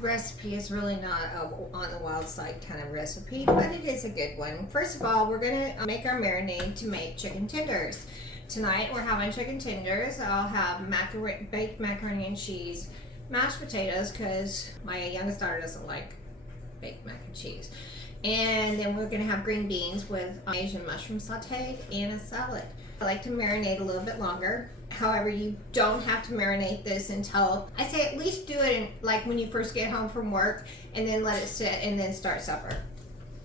recipe is really not a on the wild side kind of recipe, but it is a good one. First of all, we're gonna make our marinade to make chicken tenders. Tonight we're having chicken tenders. I'll have baked macaroni and cheese, mashed potatoes, because my youngest daughter doesn't like baked mac and cheese. And then we're gonna have green beans with Asian mushroom sauteed and a salad. I like to marinate a little bit longer. However, you don't have to marinate this until, I say at least do it in, like when you first get home from work, and then let it sit and then start supper.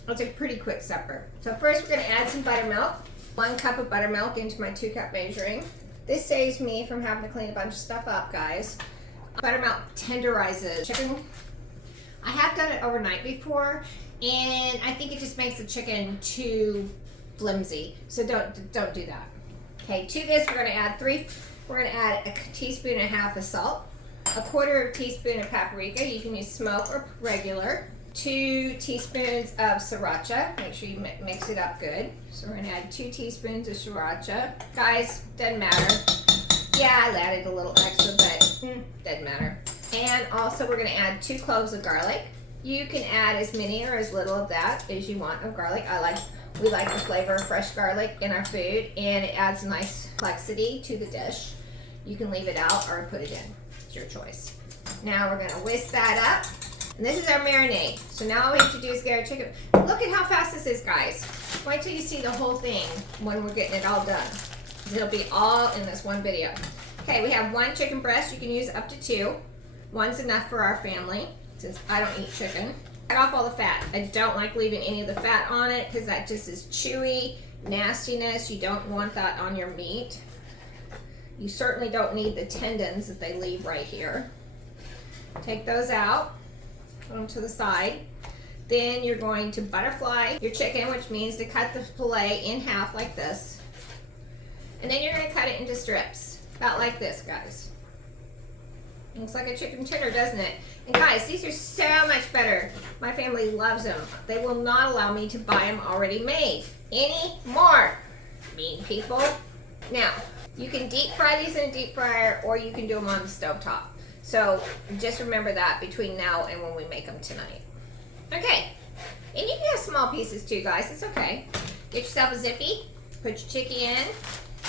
It's a pretty quick supper. So first we're gonna add some buttermilk. 1 cup of buttermilk into my 2-cup measuring. This saves me from having to clean a bunch of stuff up, guys. Buttermilk tenderizes chicken. I have done it overnight before, and I think it just makes the chicken too flimsy. So don't do that. Okay, to this we're gonna add a teaspoon and a half of salt, a 1/4 teaspoon of paprika. You can use smoked or regular. 2 teaspoons of sriracha. Make sure you mix it up good. So we're gonna add 2 teaspoons of sriracha. Guys, doesn't matter. Yeah, I added a little extra, but doesn't matter. And also we're gonna add 2 cloves of garlic. You can add as many or as little of that as you want of garlic. We like the flavor of fresh garlic in our food, and it adds a nice complexity to the dish. You can leave it out or put it in. It's your choice. Now we're gonna whisk that up. And this is our marinade. So now all we have to do is get our chicken. Look at how fast this is, guys. Wait till you see the whole thing when we're getting it all done. It'll be all in this one video. Okay, we have 1 chicken breast. You can use up to 2. 1's enough for our family, since I don't eat chicken. Cut off all the fat. I don't like leaving any of the fat on it because that just is chewy nastiness. You don't want that on your meat. You certainly don't need the tendons that they leave right here. Take those out, put them to the side. Then you're going to butterfly your chicken, which means to cut the fillet in half like this. And then you're going to cut it into strips, about like this, guys. Looks like a chicken tender, doesn't it? And guys, these are so much better. My family loves them. They will not allow me to buy them already made anymore. Mean people. Now, you can deep fry these in a deep fryer, or you can do them on the stovetop. So just remember that between now and when we make them tonight. Okay, and you can have small pieces too, guys. It's okay. Get yourself a Zippy, put your chicken in,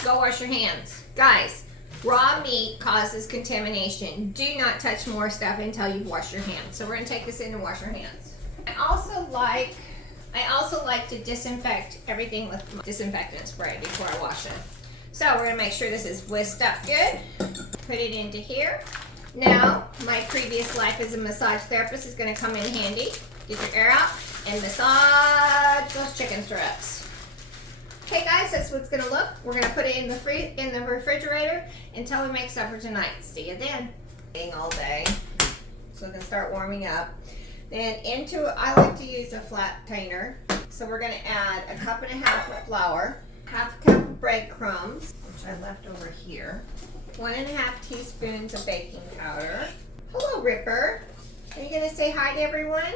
go wash your hands. Guys, raw meat causes contamination. Do not touch more stuff until you've washed your hands. So we're gonna take this in and wash our hands. I also like to disinfect everything with disinfectant spray before I wash it. So we're gonna make sure this is whisked up good. Put it into here. Now, my previous life as a massage therapist is gonna come in handy. Get your air out and massage those chicken strips. Okay guys, that's what it's gonna look. We're gonna put it in the refrigerator until we make supper tonight. See you then. Eating all day, so it can start warming up. Then I like to use a flat container. So we're gonna add 1.5 cups of flour, 1/2 cup of breadcrumbs, which I left over here, 1.5 teaspoons of baking powder. Hello, Ripper. Are you gonna say hi to everyone?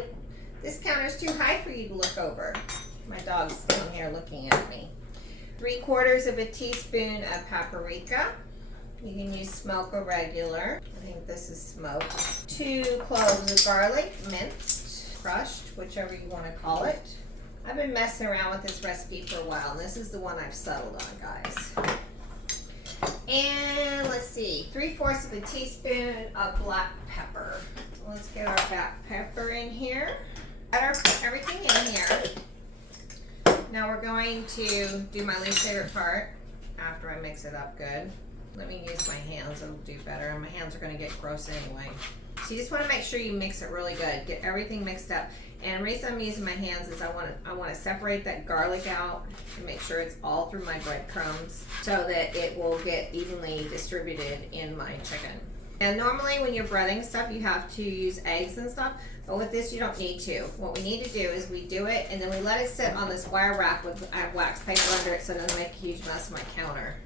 This counter's too high for you to look over. My dog's down here looking at me. 3/4 teaspoon of paprika. You can use smoked or regular. I think this is smoked. 2 cloves of garlic, minced, crushed, whichever you want to call it. I've been messing around with this recipe for a while, and this is the one I've settled on, guys. And let's see, 3/4 teaspoon of black pepper. So let's get our black pepper in here. Put everything in here. Now we're going to do my least favorite part after I mix it up good. Let me use my hands, it'll do better. And my hands are gonna get gross anyway. So you just wanna make sure you mix it really good. Get everything mixed up. And the reason I'm using my hands is I wanna separate that garlic out and make sure it's all through my breadcrumbs so that it will get evenly distributed in my chicken. And normally when you're breading stuff, you have to use eggs and stuff, but with this you don't need to. What we need to do is we do it and then we let it sit on this wire rack with wax paper under it so it doesn't make a huge mess of my counter.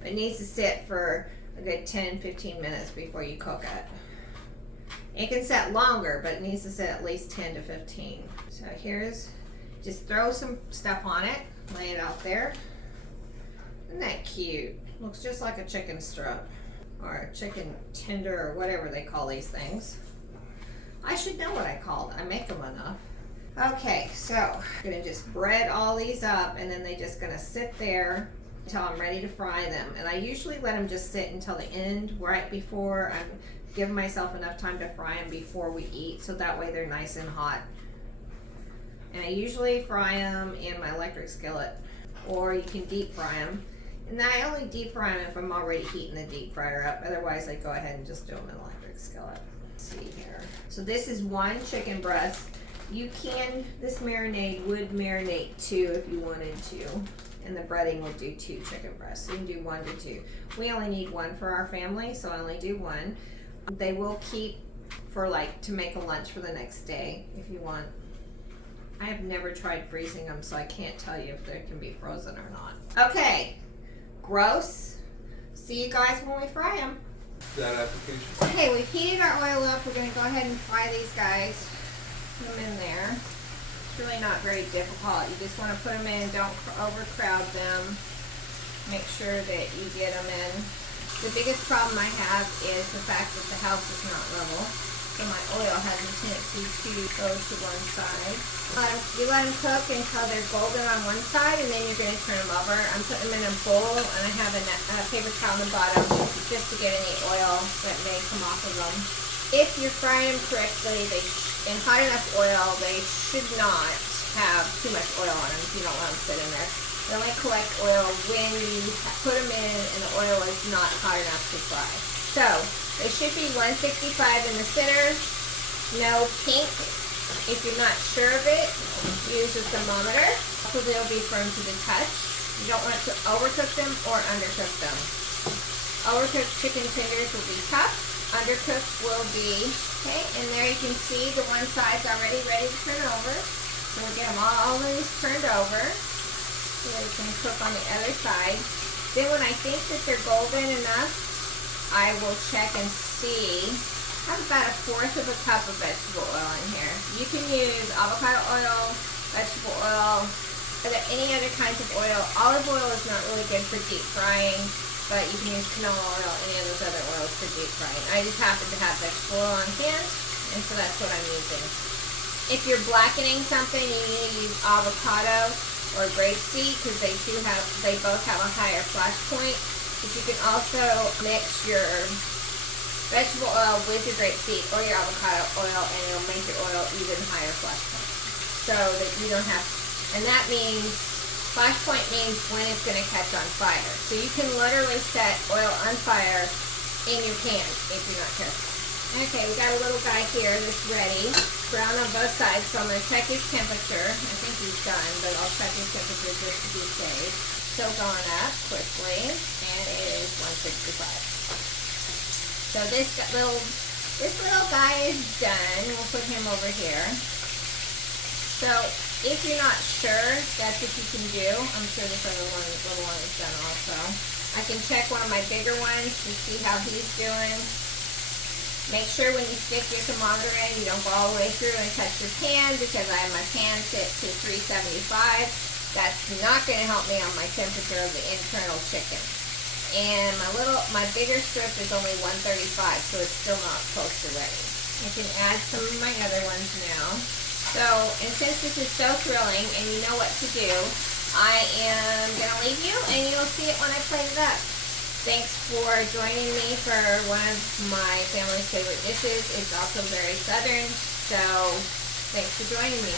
But it needs to sit for a good 10-15 minutes before you cook it. It can sit longer, but it needs to sit at least 10 to 15. So just throw some stuff on it, lay it out there. Isn't that cute? Looks just like a chicken strip or a chicken tender or whatever they call these things. I should know what I called. I make them enough. Okay, so I'm gonna just bread all these up, and then they're just gonna sit there until I'm ready to fry them. And I usually let them just sit until the end, right before I'm giving myself enough time to fry them before we eat, so that way they're nice and hot. And I usually fry them in my electric skillet, or you can deep fry them. And I only deep fry them if I'm already heating the deep fryer up. Otherwise, I go ahead and just do them in electric skillet. Let's see here. So this is 1 chicken breast. This marinade would marinate 2 if you wanted to. And the breading would do 2 chicken breasts. So you can do 1 to 2. We only need 1 for our family, so I only do 1. They will keep for to make a lunch for the next day if you want. I have never tried freezing them, so I can't tell you if they can be frozen or not. Okay, gross. See you guys when we fry them. That application. Okay, we've heated our oil up. We're gonna go ahead and fry these guys. Put them in there. It's really not very difficult. You just want to put them in. Don't overcrowd them. Make sure that you get them in. The biggest problem I have is the fact that the house is not level. So my oil has a tendency to go to one side. You let them cook until they're golden on one side, and then you're going to turn them over. I'm putting them in a bowl, and I have a paper towel on the bottom just to get any oil that may come off of them. If you're frying them correctly, in hot enough oil, they should not have too much oil on them if you don't want them to sit in there. They only collect oil when you put them in and the oil is not hot enough to fry. So, they should be 165 in the center, no pink. If you're not sure of it, use a thermometer so they'll be firm to the touch. You don't want to overcook them or undercook them. Overcooked chicken tenders will be tough. Undercooked will be, okay, and there you can see the one side's already ready to turn over. So we'll get them all these turned over so that we can cook on the other side. Then when I think that they're golden enough, I will check and see. I have about 1/4 of a cup of vegetable oil in here. You can use avocado oil, vegetable oil, any other kinds of oil. Olive oil is not really good for deep frying, but you can use canola oil, any of those other oils for deep frying. I just happen to have vegetable oil on hand, and so that's what I'm using. If you're blackening something, you need to use avocado or grapeseed because they both have a higher flash point. But you can also mix your vegetable oil with your grapeseed or your avocado oil, and it'll make your oil even higher flash point. So that you don't have, and that means flash point means when it's going to catch on fire. So you can literally set oil on fire in your pan if you're not careful. Okay, we got a little guy here that's ready. Brown on both sides, so I'm going to check his temperature. I think he's done, but I'll check his temperature just to be safe. Still going up quickly, and it is 165. So this little guy is done. We'll put him over here. So if you're not sure, that's what you can do. I'm sure this other little one is done also. I can check one of my bigger ones to see how he's doing. Make sure when you stick your thermometer in, you don't go all the way through and touch your pan, because I have my pan set to 375. That's not going to help me on my temperature of the internal chicken. And my bigger strip is only 135, so it's still not close to ready. I can add some of my other ones now. So, and since this is so thrilling and you know what to do, I am going to leave you and you'll see it when I plate it up. Thanks for joining me for one of my family's favorite dishes. It's also very southern, so thanks for joining me.